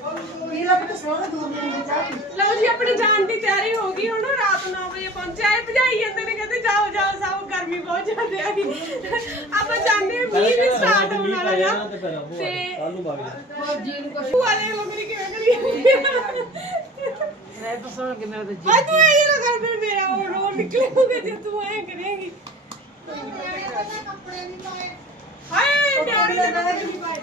ਪੀਲਾ ਪੁੱਤ ਸੋਹਣਾ ਦੂਰ ਨਹੀਂ ਪੀ। ਲਓ ਜੀ ਆਪਣੀ ਜਾਣ ਦੀ ਤਿਆਰੀ ਹੋ ਗਈ ਹੁਣ ਰਾਤ 9 ਵਜੇ ਪਹੁੰਚਿਆ ਹੈ ਭਜਾਈ ਜਾਂਦੇ ਨੇ ਕਹਿੰਦੇ ਜਾਓ ਜਾਓ ਸਭ ਗਰਮੀ ਬਹੁਤ ਜ਼ਿਆਦਾ ਗਈ। ਆਪਾਂ ਜਾਂਦੇ ਹਾਂ ਮੀਂਹ ਵੀ ਸਟਾਰਟ ਹੋਣ ਵਾਲਾ ਆ ਤੇ ਭੂਆ ਦੇ ਲੋ ਮੇਰੀ ਕਿਵੇਂ ਕਰੀ ਰਹਿ ਪਸੋਣ ਕੇ ਮੇਰੇ ਤੇ ਆ ਤੂੰ ਇਹ ਨਾ ਕਰ ਫਿਰ ਮੇਰਾ ਉਹ ਰੋ ਨਿਕਲੇਗਾ ਜੇ ਤੂੰ ਐ ਕਰੇਂਗੀ। ਹਾਏ ਨਿਆਣੇ ਦੇ ਬੈਗ ਨਹੀਂ ਪਾਏ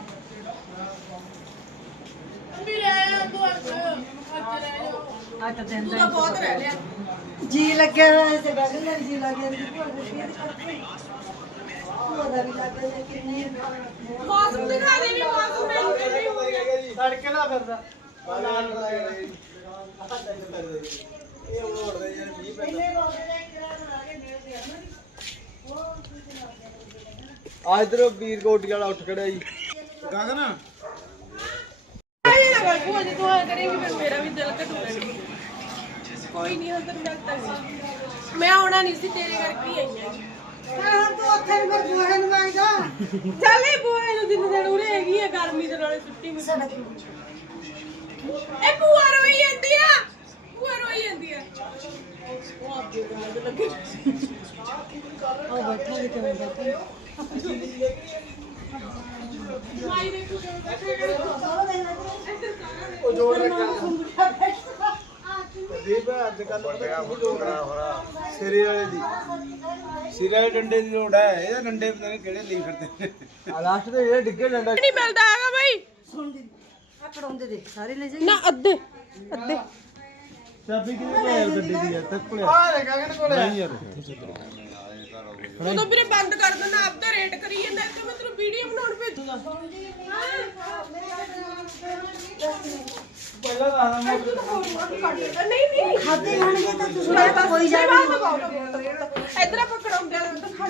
ਅੰਬੀ ਲੈ ਆ ਤੂੰ ਅੱਜ ਅੱਜ ਲੈ ਜਾ ਦਿਨ ਬਹੁਤ ਰਹਿ ਲਿਆ। ਜੀ ਲੱਗਿਆ ਹੋਇਆ ਤੇ ਬੈਗ ਨਾਲ ਜੀ ਲੱਗਿਆ ਤੇ ਭੂਆ ਦੇ ਫੇਰ ਕਰਕੇ ਭੂਆ ਦਾ ਵੀ ਲੱਗਦਾ ਜੇ ਕਿੰਨੇ ਮੌਸਮ ਦਿਖਾ ਦੇ ਵੀ ਮੌਸਮ ਮੈਨੂੰ ਨਹੀਂ ਹੋ ਗਿਆ ਤੜਕੇ ਨਾ ਫਿਰਦਾ। ਇਹ ਮੀਂਹ ਪੈਂਦਾ। ਆ ਇਧਰੋਂ ਵੀਰ ਕੋਟੀ ਵਾਲਾ ਉੱਠ ਖੜਿਆ ਜੀ। ਗਗਨ। ਨਾ ਕਰ ਭੂਆ ਜੀ ਤੂੰ ਆ ਕਰੇਂਗੀ ਫਿਰ ਮੇਰਾ ਵੀ ਦਿਲ ਘਟੂਗਾ ਕੋਈ ਨਹੀਂ ਅੰਦਰ ਮਿਲਦਾ ਮੈਂ ਆਉਣਾ ਨਹੀਂ ਸੀ ਤੇਰੇ ਕਰਕੇ ਹੀ ਆਈ ਹਾਂ ਹਾਂ ਤੂੰ ਉੱਥੇ ਵੀ ਫਿਰ ਬੂਹੇ ਨੂੰ ਮੰਗਦਾ ਚੱਲ ਇਹ ਬੋਏ ਨੂੰ ਦਿਨ ਦਿਨ ਉਰੇ ਹੈਗੀ ਆ ਗਰਮੀ ਦੇ ਨਾਲੇ ਛੁੱਟੀ ਮਿਲ। ਸਾਡਾ ਇਹ ਭੂਆ ਰੋਈ ਜਾਂਦੀ ਆ। ਭੂਆ ਰੋਈ ਜਾਂਦੀ ਆ। ਉਹ ਨਾਲ ਦੇ ਲੱਗੇ। ਉਹ ਬੈਠਾ ਕਿਤੇ ਮੈਂ ਉਹ ਜੋੜ ਰੱਖਿਆ। ਦੀਪ ਅੱਜ ਕੱਲ ਸਿਰੇ ਵਾਲੇ ਦੀ। ਸਿਰੇ ਵਾਲੇ ਡੰਡੇ ਦੀ ਲੋੜ ਹੈ ਇਹਦੇ ਡੰਡੇ ਪਤਾ ਨਹੀਂ ਕਿਹੜੇ ਲਈ ਫਿਰਦੇ ਆ ਲਾਸਟ ਤੇ ਜਿਹੜੇ ਡਿੱਗੇ ਡੰਡਾ। ਨਹੀਂ ਮਿਲਦਾ ਹੈਗਾ ਬਾਈ। ਸੁਣ ਦੀ। ਆ ਕੜਾਉਂਦੇ ਦੇ ਸਾਰੇ ਲੈ ਜਾ ਨਾ ਅੱਧੇ ਅੱਧੇ। ਚਾਬੀ ਕਿਹਦੇ ਕੋਲ ਹੈ ਗੱਡੀ ਦੀ ਯਾਰ ਤੱਕ ਕੋਲ ਆ। ਰੇ ਗਗਨ ਕੋਲ ਨਹੀਂ ਯਾਰ। ਉਦੋਂ ਵੀਰੇ ਬੰਦ ਕਰ ਦਿੰਦਾ ਆਪਦਾ ਰੇਟ ਕਰੀ ਜਾਂਦਾ ਤੇ ਮੈਂ ਤੈਨੂੰ ਵੀਡੀਓ ਬਣਾਉਣ ਭੇਜੂਗਾ ਪਹਿਲਾਂ ਤਾਂ ਨਹੀਂ ਨਹੀਂ। ਖਾਦੇ ਜਾਣਗੇ ਤਾਂ ਤੁਸੀਂ ਤਾਂ ਕੋਈ ਜਾ ਇਧਰ ਆਪਾਂ ਕੜਾਉਂਦੇ ਆ ਦਿਖਾ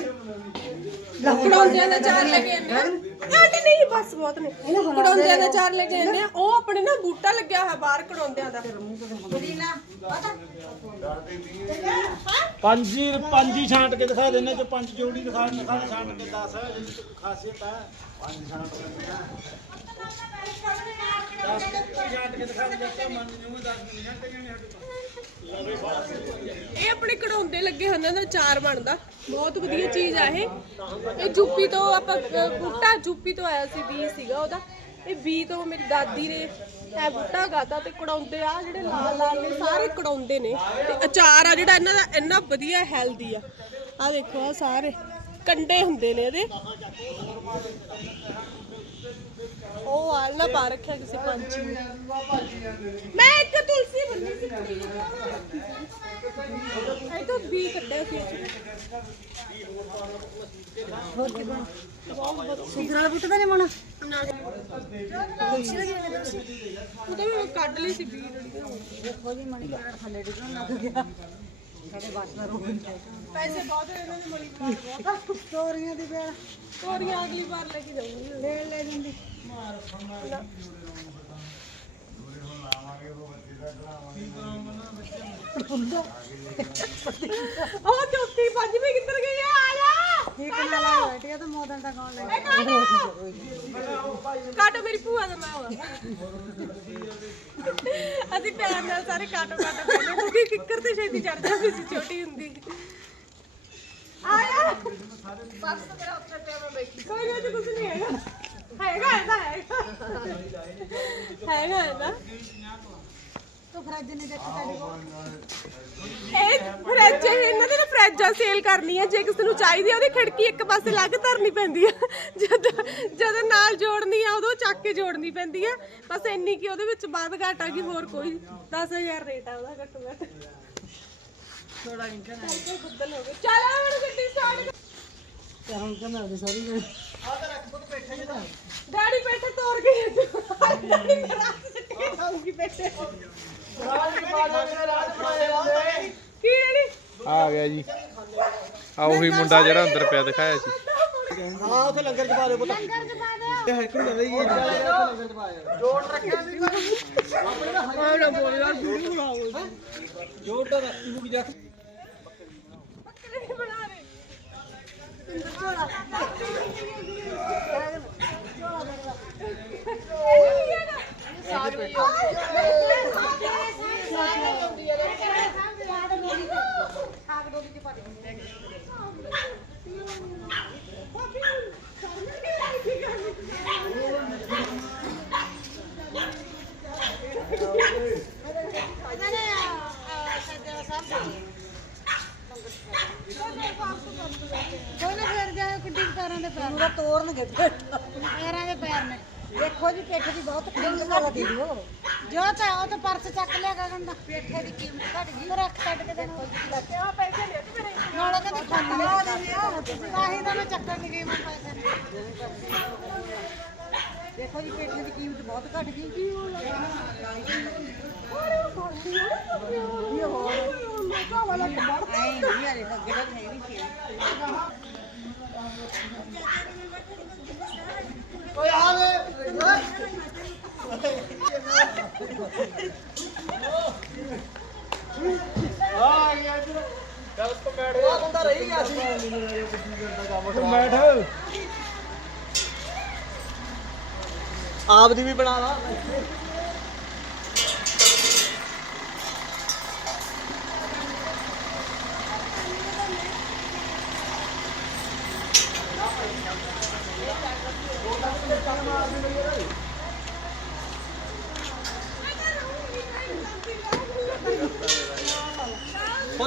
ਕੜਾਉਂਦੇ ਦਾ ਚਾਰ ਲੈ ਕੇ ਆਨੇ ਆ। ਆਂਟੀ ਨਹੀਂ ਬਸ ਬਹੁਤ ਨੇ। ਕੜਾਉਂਦੇ ਦਾ। ਚਾਰ ਲੈ ਕੇ ਆਨੇ ਆ। ਉਹ ਆਪਣੇ ਨਾ ਬੂਟਾ ਲੱਗਿਆ ਹੋਇਆ ਬਾਹਰ ਕੜਾਉਂਦਿਆਂ ਦਾ। ਪੁਦੀਨਾ ਪਤਾ? ਪੰਜ ਹੀ ਪੰਜ ਹੀ ਛਾਂਟ ਕੇ ਦਿਖਾ ਦੇਣੇ ਚ ਪੰਜ ਜੋੜੀ ਦਿਖਾ ਦਿਖਾ ਛਾਂਟ ਕੇ 10 ਹੈ ਕੋਈ ਖਾਸੀਅਤ ਹੈ। ਪੰਜ ਛਾਂਟ ਲੈਣੇ ਆ 10 ਛਾਂਟ ਕੇ ਦਿਖਾ ਦੇ ਜੱਟਾ ਮੰਨ ਜੂ 10 ਨਹੀਂ ਛਾਂਟ ਨਹੀਂ ਸਾਡੇ ਇਹ ਆਪਣੇ ਕੜਾਉਂਦੇ ਲੱਗੇ ਹੁੰਦੇ ਦਾ ਚਾਰ ਬਣਦਾ। ਬਹੁਤ ਵਧੀਆ ਚੀਜ਼ ਆ ਇਹ। ਇਹ ਜੂਪੀ ਤੋਂ ਆਪਾਂ ਬੂਟਾ ਜੂਪੀ ਤੋਂ ਆਇਆ ਸੀ, ਬੀ ਸੀਗਾ ਉਹਦਾ। ਇਹ ਬੀ ਤੋਂ ਮੇਰੀ ਦਾਦੀ ਨੇ ਇਹ ਬੂਟਾ ਗਾਤਾ ਤੇ ਕੜਾਉਂਦੇ ਆ ਜਿਹੜੇ ਲਾਲ ਲਾਲ ਨੇ ਸਾਰੇ ਕੜਾਉਂਦੇ ਨੇ। ਤੇ ਅਚਾਰ ਆ ਜਿਹੜਾ ਇਹਨਾਂ ਦਾ ਇੰਨਾ ਵਧੀਆ ਹੈਲਦੀ ਆ। ਆ ਦੇਖੋ ਆ ਸਾਰੇ ਕੰਡੇ ਹੁੰਦੇ ਨੇ ਇਹਦੇ। ਉਹ ਆਲ ਨਾ ਪਾ ਰੱਖਿਆ ਕਿਸੇ ਪੰਛੀ ਨੇ। ਮੈਂ ਇੱਕ ਤੁਲਸੀ ਬੰਨੀ ਸੀ। ਇਹ ਤਾਂ ਵੀ ਕੱਢਿਆ ਸੀ। ਹੋਰ ਕੀ ਬਣ ਸੁਧਰਾ ਬੁੱਟ ਦਾ ਨਹੀਂ ਮਣਾ ਨਾ ਉਹਦੇ ਮੈਂ ਕੱਢ ਲਈ ਸੀ ਵੀ ਦੇਖੋ ਜੀ ਮਣੀ ਕਾਰਡ ਥੱਲੇ ਡਿੱਗਣ ਲੱਗ ਗਿਆ। ਸਾਡੇ ਬਾਸ ਦਾ ਰੋਗ ਪੈਸੇ ਬਹੁਤ ਹੋਏ ਇਹਨਾਂ ਦੇ ਮਲੀ ਬਣਾ ਬਹੁਤ ਸਟੋਰੀਆਂ ਦੀ ਬੇੜ ਤੋਰੀਆਂ ਅਗਲੀ ਵਾਰ ਲੈ ਕੇ ਜਾਊਂਗੀ। ਲੈ ਲੈ ਜਾਂਦੀ। ਉਹ ਚੌਥੀ ਪੰਜਵੀਂ ਕਿੱਧਰ ਗਈ ਆ? ਕਾਟੋ ਮੇਰੀ ਭੂਆ ਦਾ ਨਾਮ ਆ। ਅਸੀਂ ਪਿਆਰ ਨਾਲ ਸਾਰੇ ਕਾਟੋ ਕਾਟੋ ਕਹਿੰਦੇ ਕਿਉਂਕਿ ਕਿੱਕਰ ਤੇ ਛੇਤੀ ਚੜ ਜਾਂਦੀ ਸੀ ਛੋਟੀ ਹੁੰਦੀ। ਆਇਆ ਬਸ ਤੇਰਾ ਉੱਥੇ ਪਿਆ ਮੈਂ ਬੈਠੀ। ਕੋਈ ਨਾ ਕੁਝ ਨਹੀਂ ਹੈਗਾ। ਹੈਗਾ ਹੈਗਾ ਹੈਗਾ। ਹੈਗਾ ਹੈਗਾ। ਤੂੰ ਫਰਜ ਨਹੀਂ ਦੇਖੀ ਤੁਹਾਡੇ ਕੋਲ। ਇਹ ਫ੍ਰਿਜ ਇਹਨਾਂ ਦੇ ਨਾ ਫ੍ਰਿਜਾਂ ਸੇਲ ਕਰਨੀ ਹੈ ਜੇ ਕਿਸੇ ਨੂੰ ਚਾਹੀਦੀ ਹੈ ਉਹਦੀ ਖਿੜਕੀ ਇੱਕ ਪਾਸੇ ਲੱਗ ਧਰਨੀ ਪੈਂਦੀ ਹੈ ਜਦੋਂ ਜਦੋਂ ਨਾਲ ਜੋੜਨੀ ਆ ਉਦੋਂ ਚੱਕ ਕੇ ਜੋੜਨੀ ਪੈਂਦੀ ਹੈ ਬਸ ਇੰਨੀ ਕਿ ਉਹਦੇ ਵਿੱਚ ਬਾਦ ਘਾਟ ਆ ਗਈ ਹੋਰ ਕੋਈ 10000 ਰੇਟ ਆ ਉਹਦਾ ਘੱਟੋ ਘੱਟ। ਥੋੜਾ ਨਹੀਂ ਕਹਿਣਾ ਬੱਦਲ ਹੋ ਗਏ। ਚੱਲ ਆ ਹੁਣ ਗੱਡੀ ਸਟਾਰਟ ਤੇ ਹੁਣ ਕਹਿੰਦਾ ਉਹਦੇ ਸੌਰੀ ਗਏ ਡੈਡੀ ਬੈਠੇ ਤੋੜ ਕੇ ਡੈਡੀ ਮੇਰਾ ਕੇ ਖਾਊਗੀ ਬੈਠੇ। ਕੀ ਆ ਗਿਆ ਜੀ। ਆ ਉਹੀ ਮੁੰਡਾ ਜਿਹੜਾ ਅੰਦਰ ਪਿਆ ਦਿਖਾਇਆ ਸੀ। ਹਾਂ ਉੱਥੇ ਲੰਗਰ ਚ ਪਾ ਦੇ ਪੁੱਤ। ਲੰਗਰ ਚ ਪਾ ਦਿਓ ਤੇ ਹੈ ਕਿ ਨਹੀਂ ਇਹ ਜੋੜ ਰੱਖਿਆ ਸੀ ਆਹ ਨਾ ਬੋਲ ਯਾਰ ਵੀਡੀਓ ਬਣਾਓ। ਜੋੜ ਤਾਂ ਤੂੰ ਜਾ। ਬੱਕਰੇ ਬਣਾ ਦੇ ਕੋਨੇ ਫੇਰ ਜਾਏ ਕਿੱਡੀ ਕਾਰਾਂ ਦੇ ਪੈਰ ਪੂਰਾ ਤੋੜਨਗੇ ਪੈਰਾਂ ਦੇ ਪੈਰ ਨੇ ਦੇਖੋ ਜੀ ਪੇਠੇ ਦੀ ਬਹੁਤ ਖਰੀਦ ਵਾਲਾ ਦੇ ਦਿਓ ਜੋ ਤਾਂ ਉਹ ਤਾਂ ਪਰਸ ਚੱਕ ਲਿਆ ਗਗਨ ਦਾ ਪੇਠੇ ਦੀ ਕੀਮਤ ਘਟ ਗਈ ਰੱਖ ਕੱਢ ਕੇ ਦੇਣਾ ਆ ਪੈਸੇ ਲੈ ਤੇ ਮੇਰੇ ਨਾਲੇ ਕਹਿੰਦੇ ਖਾਣੀ ਤਾਂ। ਹੀ ਤਾਂ ਮੈਂ ਚੱਕਣ ਨਹੀਂ ਗਈ ਮੈਂ ਪੈਸੇ ਦੇਖੋ ਜੀ ਪੇਠੇ ਦੀ ਕੀਮਤ ਬਹੁਤ ਘਟ ਗਈ। ਕੀ ਹੋ ਓਏ ਆ ਵੇ। ਆ ਗਿਆ ਇਧਰ ਚੱਲ ਤੂੰ ਰਹੀ ਗਿਆ ਸੀ ਤੂੰ ਬੈਠ। ਆਪ ਦੀ ਵੀ ਬਣਾ ਲਾ ਫੋਟੋ ਟੱਚ ਟੱਚ ਜੋ ਆਈਏ ਮੈਨੂੰ ਰਹਿਣ ਨਾਲ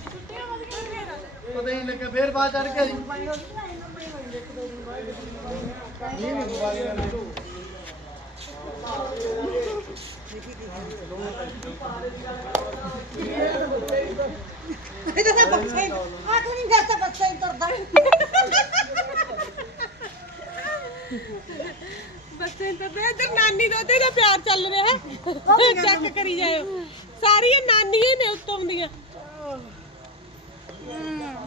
ਪਤਾ ਹੀ ਨਹੀਂ ਲੱਗਿਆ ਫੇਰ ਬਾਅਦ ਚੜ ਕੇ ਨਹੀਂ ਨਹੀਂ ਦੁਬਾਰੇ ਨਾਲ ਇਹਦਾ ਤਾਂ ਬੱਚਾ ਹੀ ਆਖ ਨਹੀਂ ਕਰਤਾ ਬੱਚਾ ਤੁਰਦਾ ਬੱਚੇ ਤਾਂ ਤੇ ਇੱਧਰ ਨਾਨੀ ਦਾ ਤੇ ਇਹਦਾ ਪਿਆਰ ਚੱਲ ਰਿਹਾ ਹੈ। ਚੈੱਕ ਕਰੀ ਜਾਇਓ। ਸਾਰੀਆਂ ਨਾਨੀਆਂ ਨੇ ਉੱਤੋਂ ਦੀਆਂ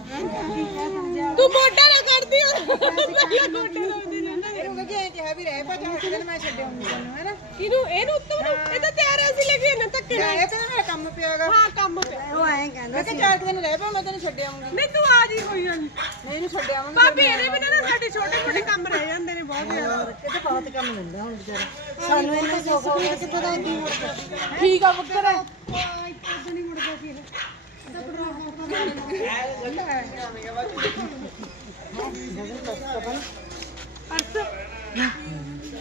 ਤੂੰ ਮੋਢਾ ਨਾ ਕੱਢਦੀ ਹੋ ਪਹਿਲਾਂ ਮੋਢੇ ਲਾਉਂਦੇ ਜਾਂਦਾ ਇਹਨੂੰ ਕਿ ਕਿਹਾ ਵੀ ਰਹਿ ਪਾ ਚਾਹ ਦਿਨ ਮੈਂ ਛੱਡਿਆ ਹੁੰਦੀ ਤੈਨੂੰ ਹੈਨਾ ਕਿਨੂੰ ਇਹਨੂੰ ਉੱਤੋਂ ਨੂੰ ਇਹ ਤਾਂ ਤਿਆਰ ਐ ਸੀ ਲੱਗੀ ਨਾ ਧੱਕੇ ਨਾਲ। ਇਹ ਤਾਂ ਮੇਰਾ ਕੰਮ ਪਿਆਗਾ ਹਾਂ ਕੰਮ ਪਿਆ। ਉਹ ਐਂ ਕਹਿੰਦਾ ਮੈਂ ਕਿ ਚਾਰ ਦਿਨ ਰਹਿ ਪਾ ਮੈਂ ਤੈਨੂੰ ਛੱਡਿਆ ਆਉਂਗੀ ਨਹੀਂ ਤੂੰ ਆ ਜੀ ਹੋਈ ਜਾਂਦੀ ਨਹੀਂ ਇਹਨੂੰ ਛੱਡਿਆ ਆਵਾਂਗੀ ਭਾਬੀ ਇਹਦੇ ਬਿਨਾਂ ਨਾ ਸਾਡੇ ਛੋਟੇ ਮੋਟੇ ਕੰਮ ਰਹਿ ਜਾਂਦੇ ਨੇ ਬਹੁਤ ਜ਼ਿਆਦਾ। ਕਿਤੇ ਬਹੁਤ ਕੰਮ ਮਿਲਦਾ ਹੁਣ ਵਿਚਾਰਾ। ਸਾਨੂੰ ਇੰਨਾ ਸੁੱਖ ਹੋ ਗਿਆ ਮੁੜ ਗਿਆ। ਠੀਕ ਆ ਬੱਕਰ ਇੱਦਾਂ ਨਹੀਂ ਮੁੜਦਾ ਸੀ ਇਹ।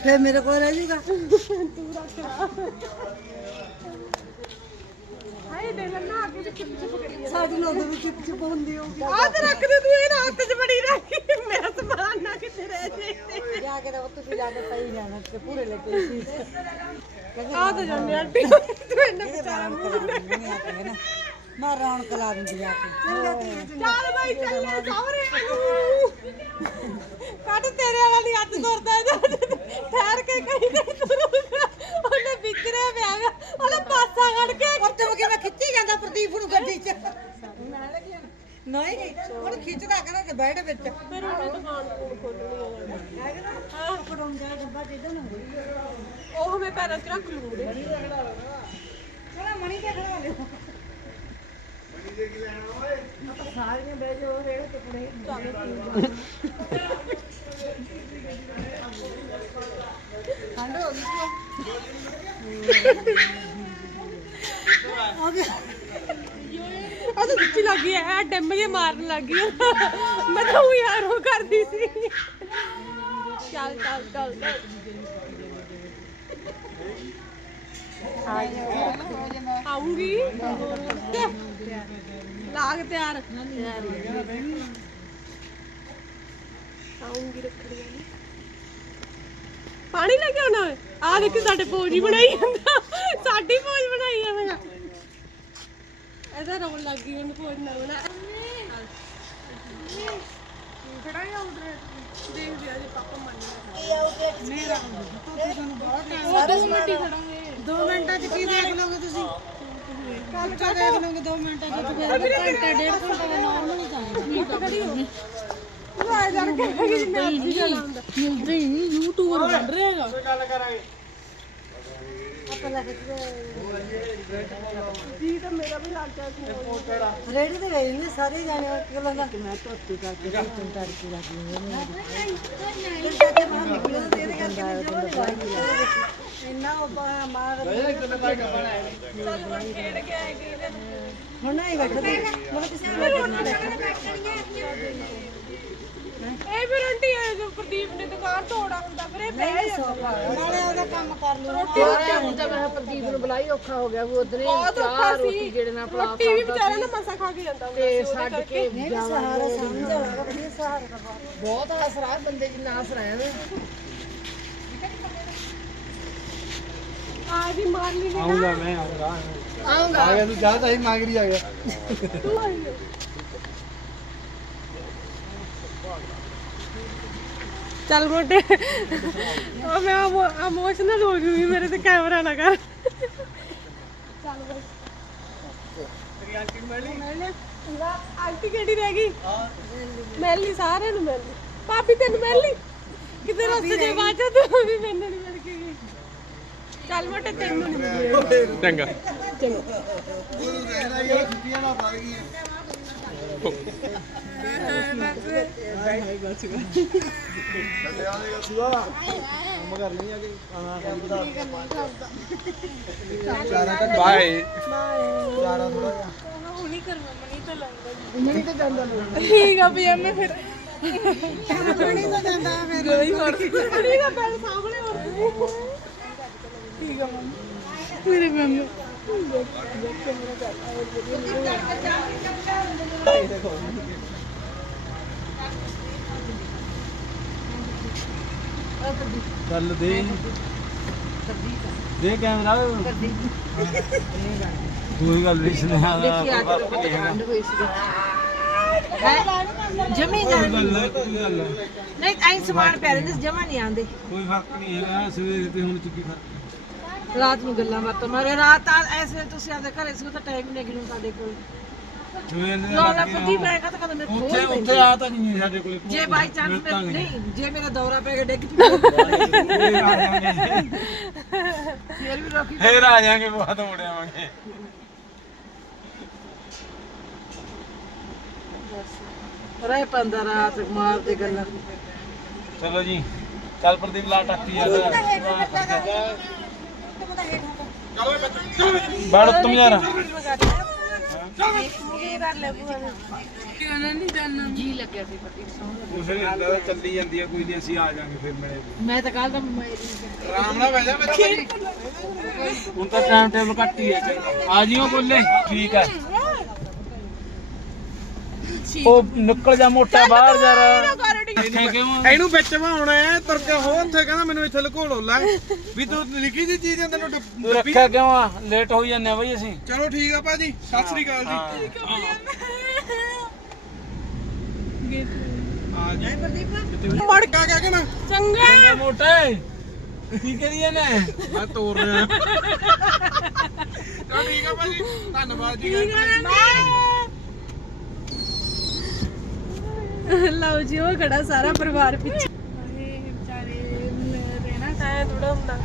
ਫੇਰ ਮੇਰੇ ਕੋਲ ਰਹਿ ਜੂਗਾ। ਹਾਏ ਦੇ ਲੈਣਾ ਅੱਗੇ ਤੇ ਚਿਪ ਚਿਪ ਕਰੀ ਸਾਡੀ ਲੋਕ ਵੀ ਚਿਪ ਚਿਪ ਹੁੰਦੀ ਹੋ ਆ ਤੇ ਰੱਖ ਦੇ ਤੂੰ ਇਹ ਹੱਥ 'ਚ ਬੜੀ ਰੱਖੀ ਮੇਰਾ ਸਮਾਨ ਨਾ ਕਿਤੇ ਰਹਿ ਜੇ ਜਾ ਕੇ ਤਾਂ ਤੁਸੀਂ ਜਾ ਕੇ ਪਈ ਜਾਣਾ ਤੇ ਪੂਰੇ ਲੈ ਕੇ ਸੀ ਆ ਤਾਂ ਜਾਂਦੇ ਆਂਟੀ ਤੂੰ ਇਹਨਾਂ ਵਿਚਾਰਾ ਨਹੀਂ ਆ ਕੇ ਨਾ ਮੈਂ ਰੌਣਕ ਲਾ ਦਿੰਦੀ ਆ ਕੇ। ਚੱਲ ਬਾਈ ਚੱਲੇ ਸਾਹਰੇ ਕੱਢ ਤੇਰੇ ਵਾਲਾ ਨਹੀਂ ਹੱਥ ਤੁਰਦਾ ਇਹਦਾ। ਠਹਿਰ ਕੇ ਕਹੀ ਨਹੀਂ ਤੁਰੂਗਾ। ਉਹਨੇ ਵਿਚਰਿਆ ਪਿਆਗਾ ਉਹਨੇ ਪਾਸਾ ਕੱਢ ਕੇ ਪਰ ਤੂੰ ਕਿਵੇਂ ਖਿੱਚੀ ਜਾਂਦਾ ਪ੍ਰਦੀਪ ਨੂੰ ਗੱਡੀ 'ਚ? ਨਹੀਂ ਹੁਣ ਖਿੱਚਦਾ ਕਹਿੰਦਾ ਕਿ ਬੈਠ ਵਿੱਚ। ਫਿਰ ਉਹਨੇ ਦੁਕਾਨ ਕੋਲ ਖੋਲਣੀ ਹੈ ਹਾਂ। ਫੜਾਉਂਦਾ ਡੱਬਾ ਦੇ ਦੋ ਨਾ ਉਹ ਮੈਂ ਪੈਰਾਂ 'ਚ ਰੱਖ ਲੂੰਗੀ। ਚਲੋ ਮਣੀ ਤੇ ਖੜਾ ਲਿਓ। ਸਾਰੀਆਂ ਬਹਿ ਜਾਓ ਰੇੜੇ ਤੇ ਠੰਡ ਹੋ ਗਈ ਆ ਤਾਂ ਸੱਚੀ ਲੱਗ ਗਈ ਐ ਡੈਮ ਜੇ ਮਾਰਨ ਲੱਗ ਗਈ। ਮੈਂ ਤਾਂ ਉਹ ਯਾਰ ਉਹ ਕਰਦੀ ਸੀ। ਚੱਲ ਚੱਲ ਚੱਲ ਚੱਲ। ਆਉਂਗੀ ਲਾਗ ਤਿਆਰ। ਆਉਂਗੀ ਰੱਖੜੀ ਵਾਲੀ। ਪਾਣੀ ਲੈ ਕੇ ਆਉਣਾ ਓਏ। ਆ ਦੇਖ ਸਾਡੇ ਪੋਜ ਹੀ ਬਣਾਈ ਜਾਂਦਾ। ਸਾਡੀ ਪੋਜ ਬਣਾਈ ਜਾਂਦਾ ਇਹਦਾ ਰੋਣ ਲੱਗ ਗਈ ਉਹਨੂੰ ਪੋਜ ਨਾ ਬਣਾ ਖੜਾ ਹੀ ਆਉਂਦਾ ਦੇਖਦੇ ਆ ਜੇ ਪਾਪਾ ਮੰਨ ਦੋ ਮਿੰਟਾਂ ਚ ਕੀ ਦੇਖ ਲਓਗੇ ਤੁਸੀਂ? ਕੱਲ ਕਾ ਦੇਖ ਲਓਗੇ ਦੋ ਮਿੰਟਾਂ ਚ ਤੇ ਫਿਰ ਘੰਟਾ ਡੇਢ ਘੰਟਾ ਦਾ ਨਾਰਮਲ ਹੀ ਚਾਹੀਦਾ ਆ ਕਹਿੰਦਾ ਕਿ ਮੈਂ ਅੱਜ ਜਾਣਾ ਹੁੰਦਾ ਮਿਲਦੇ ਹੀ ਨਹੀਂ ਯੂਟਿਊਬਰ ਬਣ ਰਿਹਾ ਹੈਗਾ ਗੱਲ ਕਰਾਂਗੇ ਆਪਾਂ ਕੇ ਤਾਂ ਰੇੜੀ ਤੇ ਗਏ ਨੇ ਸਾਰੇ ਜਾਣੇ ਕਿਲੋ ਦਾ ਮੈਂ ਧੋਤੀ ਕਰਕੇ ਤੂੰ ਤੜਕੀ ਰੱਖ ਲਈ ਫਿਰ ਚਾਚੇ ਬਾਹਰ ਨਿਕਲੇ ਤੇ ਤੇਰੇ ਕਰਕੇ ਮੈਂ ਜਮਾ ਨਹੀਂ ਲਾਈ ਇੰਨਾ ਉਹ ਮਾਰ ਹੁਣ ਨਹੀਂ ਬੈਠਦੇ ਹੁਣ ਕਿਸੇ ਨੂੰ ਇਹ ਫਿਰ ਆਂਟੀ ਇਹ ਜੋ ਪ੍ਰਦੀਪ ਨੇ ਦੁਕਾਨ ਤੋੜਾ ਹੁੰਦਾ ਫਿਰ ਇਹ ਬਹਿ ਜਾਂਦਾ। ਨਾਲੇ ਉਹਦਾ ਕੰਮ ਕਰ ਲਓ। ਹੁਣ ਤਾਂ ਮੈਂ ਪ੍ਰਦੀਪ ਨੂੰ ਬੁਲਾਈ ਔਖਾ ਹੋ ਗਿਆ ਉਹ ਉਧਰੇ ਬਹੁਤ ਔਖਾ ਸੀ ਰੋਟੀ ਜਿਹੜੇ ਨਾਲ ਪਲਾ ਰੋਟੀ ਵੀ ਵਿਚਾਰਾ ਨਾ ਮਸਾ ਖਾ ਕੇ ਜਾਂਦਾ ਹੁੰਦਾ ਤੇ ਸੀ ਉਹਦੇ ਛੱਡ ਕਰਕੇ। ਕੇ ਨਹੀਂ ਵੀ ਸਹਾਰਾ ਸਮਝ ਆਉਣਾ ਵਧੀਆ ਸਹਾਰਾ ਬਹੁਤ। ਹਸਰਾ ਬੰਦੇ ਜਿੰਨਾ ਹਸਰਾ ਹੈ ਆ ਜੀ ਮਾਰ ਲਈ ਨੇ। ਆਉਂਗਾ ਮੈਂ ਆਉਂਗਾ ਆਉਂਗਾ। ਆ ਗਿਆ ਤੂੰ ਜਾ ਤਾਂ ਹੀ ਮੰਗਰੀ ਆ ਗਿਆ। ਤੂੰ ਆਈ ਹੈ। ਚੱਲ ਮੋਟੇ। ਉਹ ਮੈਂ ਇਮੋਸ਼ਨਲ ਹੋ ਜੂਗੀ ਮੇਰੇ ਤੇ ਕੈਮਰਾ ਨਾ ਕਰ। ਚੱਲ ਬਈ। ਤੇਰੀ ਆਂਟੀ ਨੂੰ ਮਿਲੀ ਆਂਟੀ ਕਿਹੜੀ ਰਹਿ ਗਈ? ਮਿਲ ਲਈ ਸਾਰਿਆਂ ਨੂੰ ਮਿਲ ਲਈ। ਭਾਬੀ ਤੈਨੂੰ ਮਿਲ ਲਈ? ਕਿਤੇ ਰਸਤੇ ਦੇ ਬਾਅਦ ਚ ਤੂੰ ਵੀ ਮੈਨੂੰ ਨਹੀਂ ਮਿਲ ਚੱਲ ਮੋਟੇ ਤੈਨੂੰ ਨਹੀਂ ਮਿਲੀ ਚੰਗਾ ਗੁਰੂ ਰਹਿਣਾ ਇਹ ਛੁੱਟੀਆਂ ਨਾ ਪੜ ਗਈਆਂ ਚੱਲਿਆ ਨੇ ਸੁਆ ਕੰਮ ਕਰ ਲਈ ਆ। ਕੇ ਆਣਾ ਖਾਲੀ ਬਤਾ ਚਾਰਾ ਕੱਢ ਬਾਏ ਚਾਰਾ ਥੋੜਾ ਜਿਹਾ ਠੀਕ ਆ ਵੀ ਮੈਂ ਫਿਰ। ਪਾਣੀ ਤਾਂ ਜਾਂਦਾ ਫਿਰ। ਗਈ ਹੋਰ। ਪਾਣੀ ਦਾ ਪੈਰ ਸਾਹਮਣੇ ਹੋਰ। ਠੀਕ ਆ ਮੰਮੀ ਮੇਰੇ ਮੰਮੀ ਚੱਲ ਦੇ। ਦੇ ਕੈਮਰਾ। ਕੋਈ ਗੱਲ ਨਹੀਂ ਸੁਨੇਹਾ ਦਾ ਠੰਡ ਹੋਈ ਸੀ ਜਮੀ ਕੋਈ ਗੱਲ ਹੈ ਕੋਈ ਗੱਲ ਹੈ ਨਹੀਂ ਐਂ ਸਮਾਨ ਪੈ ਰਹੇ ਜਮਾ ਨਹੀਂ ਆਂਦੇ ਕੋਈ ਫ਼ਰਕ ਨਹੀਂ ਹੈਗਾ ਸਵੇਰੇ ਤੇ ਹੁਣ ਚ ਕੀ ਫ਼ਰਕ। ਰਾਤ ਨੂੰ ਗੱਲਾਂ ਬਾਤਾਂ ਮਾਰੇ ਰਾਤ ਆ ਐਸੇ ਤੁਸੀਂ ਆਦੇ ਘਰੇ ਸੀ ਉਹ ਤਾਂ ਟਾਈਮ ਨਹੀਂ ਕਿਨੂੰ ਸਾਡੇ ਕੋਲ। ਸਵੇਰ ਦੇ ਲੋਲਾ ਪ੍ਰਦੀਪ ਮੈਂ ਕਹਤਾ ਕਦੋਂ ਮੇਰੇ ਉੱਥੇ ਕੋਲ ਉੱਥੇ ਆ ਤਾਂ ਨਹੀਂ ਸਾਡੇ ਕੋਲੇ ਜੇ ਬਾਈ ਚਾਂਸ ਨਹੀਂ। ਜੇ ਮੇਰਾ ਦੌਰਾ ਪੈ ਗਿਆ ਡਿੱਗ ਫੇਰ ਆ ਜਾਾਂਗੇ ਫੇਰ ਵੀ ਰੋਕੀ ਫੇਰ ਆ ਜਾਾਂਗੇ ਬਾਅਦ ਮੁੜ ਆਵਾਂਗੇ। ਰਹਿ ਪੰਦਾ ਰਾਤ ਮਾਰਦੇ ਗੱਲਾਂ। ਚਲੋ ਜੀ ਚੱਲ ਪ੍ਰਦੀਪ ਲਾ ਟੱਕੀ ਯਾਰ ਬੜ ਤੁਮ ਯਾਰ ਜੀ ਲੱਗਿਆ ਸੀ ਪ੍ਰਦੀਪ ਸੋਹਣਾ ਕੁਛ ਨਹੀਂ ਹੁੰਦਾ ਚੱਲੀ ਜਾਂਦੀ ਆ ਕੋਈ ਨਹੀਂ ਅਸੀਂ ਆ ਜਾਾਂਗੇ ਫਿਰ ਮਿਲੇ ਮੈਂ ਤਾਂ ਕੱਲ ਦਾ ਮੈਂ ਆਰਾਮ ਨਾਲ ਬਹਿ ਜਾ ਬੱਚੇ ਹੁਣ ਤਾਂ ਟਾਈਮ ਟੇਬਲ ਘੱਟ ਹੀ ਹੈ। ਆ ਜਿਓ ਬੋਲੇ ਠੀਕ ਹੈ। ਉਹ ਨਿਕਲ ਜਾ ਮੋਟਾ ਬਾਹਰ ਯਾਰ ਇੱਥੇ ਕਿਉਂ ਇਹਨੂੰ ਵਿੱਚ ਵਾਉਣਾ ਹੈ ਤੁਰ ਕੇ ਹੋ ਉੱਥੇ ਕਹਿੰਦਾ ਮੈਨੂੰ ਇੱਥੇ ਲੁਕੋਲੋ ਲੈ। ਵੀ ਤੂੰ ਲਿਖੀ ਦੀ ਚੀਜ਼ ਹੈ ਤੈਨੂੰ ਡੱਬ- ਤੂੰ ਰੱਖਿਆ ਕਿਉਂ ਆ? ਲੇਟ ਹੋਈ ਜਾਂਦੇ ਆ ਬਈ ਅਸੀਂ। ਚਲੋ ਠੀਕ ਆ ਭਾਜੀ ਸਤਿ ਸ੍ਰੀ ਅਕਾਲ ਜੀ। ਆ ਜੀ। ਮੜ ਕਾ ਕਹਿ ਕਹਿਣਾ ਚੰਗਾ। ਚੰਗਾ ਮੋਟੇ ਕੀ ਕਰੀਏ ਨੇ ਮੈਂ ਤੋੜ ਰਿਹਾ। ਚਲੋ ਠੀਕ ਆ ਭਾਜੀ ਧੰਨਵਾਦ ਜੀ। ਲਓ ਜੀ ਉਹ ਖੜਾ ਸਾਰਾ ਪਰਿਵਾਰ ਪਿੱਛੇ। ਵਿਚਾਰੇ ਰਹਿਣਾ ਹੈ ਥੋੜਾ ਹੁੰਦਾ।